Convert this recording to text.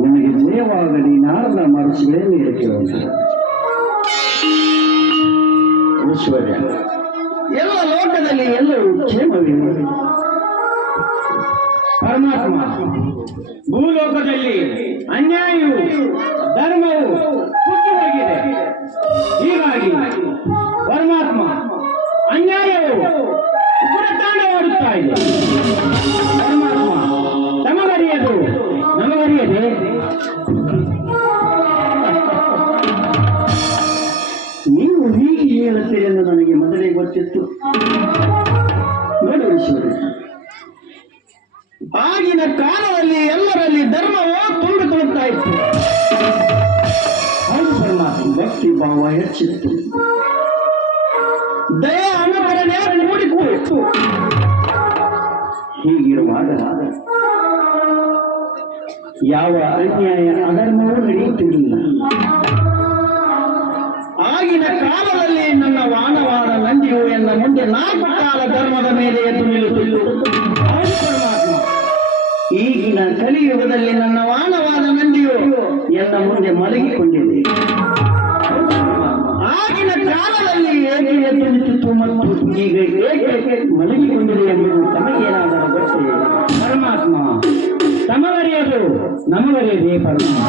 ನಿನಗೆ ಜಯವಾಗಲಿ ನಾರದ ಮಹರ್ಷಿಗಳೇ ಮೇಲೆ ಕೇಳೋಣ. ಐಶ್ವರ್ಯ, ಎಲ್ಲ ಲೋಕದಲ್ಲಿ ಎಲ್ಲರೂ ಕ್ಷೇಮವಿದೆ. ಪರಮಾತ್ಮ, ಭೂಲೋಕದಲ್ಲಿ ಅನ್ಯಾಯವು ಧರ್ಮವು ಹುಟ್ಟು ಹೋಗಿದೆ. ಹೀಗಾಗಿ ಪರಮಾತ್ಮ ಅನ್ಯಾಯವು ತಾಂಡವಾಡುತ್ತಾ ಇದೆ. ಪರಮಾತ್ಮ ತಮಗರಿಯದು ನಮಗರಿಯದೆ. ನೀವು ಹೀಗೆ ಹೇಳುತ್ತೀರಿ ಎಂದು ನನಗೆ ಮೊದಲೇ ಗೊತ್ತಿತ್ತು. ನೋಡಿ ಈಶ್ವರ, ಆಗಿನ ಕಾಲದಲ್ಲಿ ಎಲ್ಲರಲ್ಲಿ ಧರ್ಮವು ತುಂಬಿ ತುಳುಕ್ತಾ ಇತ್ತು. ಹೌದು ಪರಮಾತ್ಮ, ಭಕ್ತಿ ಭಾವ ಹೆಚ್ಚಿತ್ತು, ದಯ ಅನುಕರಣೆ ಮೂಡಿಕೊಂಡಿತ್ತು. ಹೀಗಿರುವಾಗ ಯಾವ ಅನ್ಯಾಯ ಅಧರ್ಮವೂ ನಡೆಯುತ್ತಿರಲಿಲ್ಲ. ಆಗಿನ ಕಾಲದಲ್ಲಿ ನನ್ನ ವಾನವಾದ ನಂದಿಯು ಎನ್ನ ಮುಂದೆ 4 ಕಾಲ ಧರ್ಮದ ಮೇಲೆ ಎದ್ದು ನಿಲ್ಲುತ್ತಿತ್ತು. ಪರಮಾತ್ಮ, ಈಗಿನ ಕಲಿಯುಗದಲ್ಲಿ ನನ್ನ ವಾನವಾದ ನಂದಿಯು ಎನ್ನ ಮುಂದೆ ಮಲಗಿಕೊಂಡಿದೆ. ಆಗಿನ ಕಾಲದಲ್ಲಿ ಏಕೆ ಎದ್ದು ನಿಂತಿತ್ತು ಮತ್ತು ಈಗ ಏಕೆ ಮಲಗಿಕೊಂಡಿದೆ ಎಂಬುದು ತಮಗೇನಾದರೂ ಗೊತ್ತೇ? ಪರಮಾತ್ಮ ತಮಗರಿಯದು ನಮಗರಿಯದೆ. ಪರಮಾತ್ಮ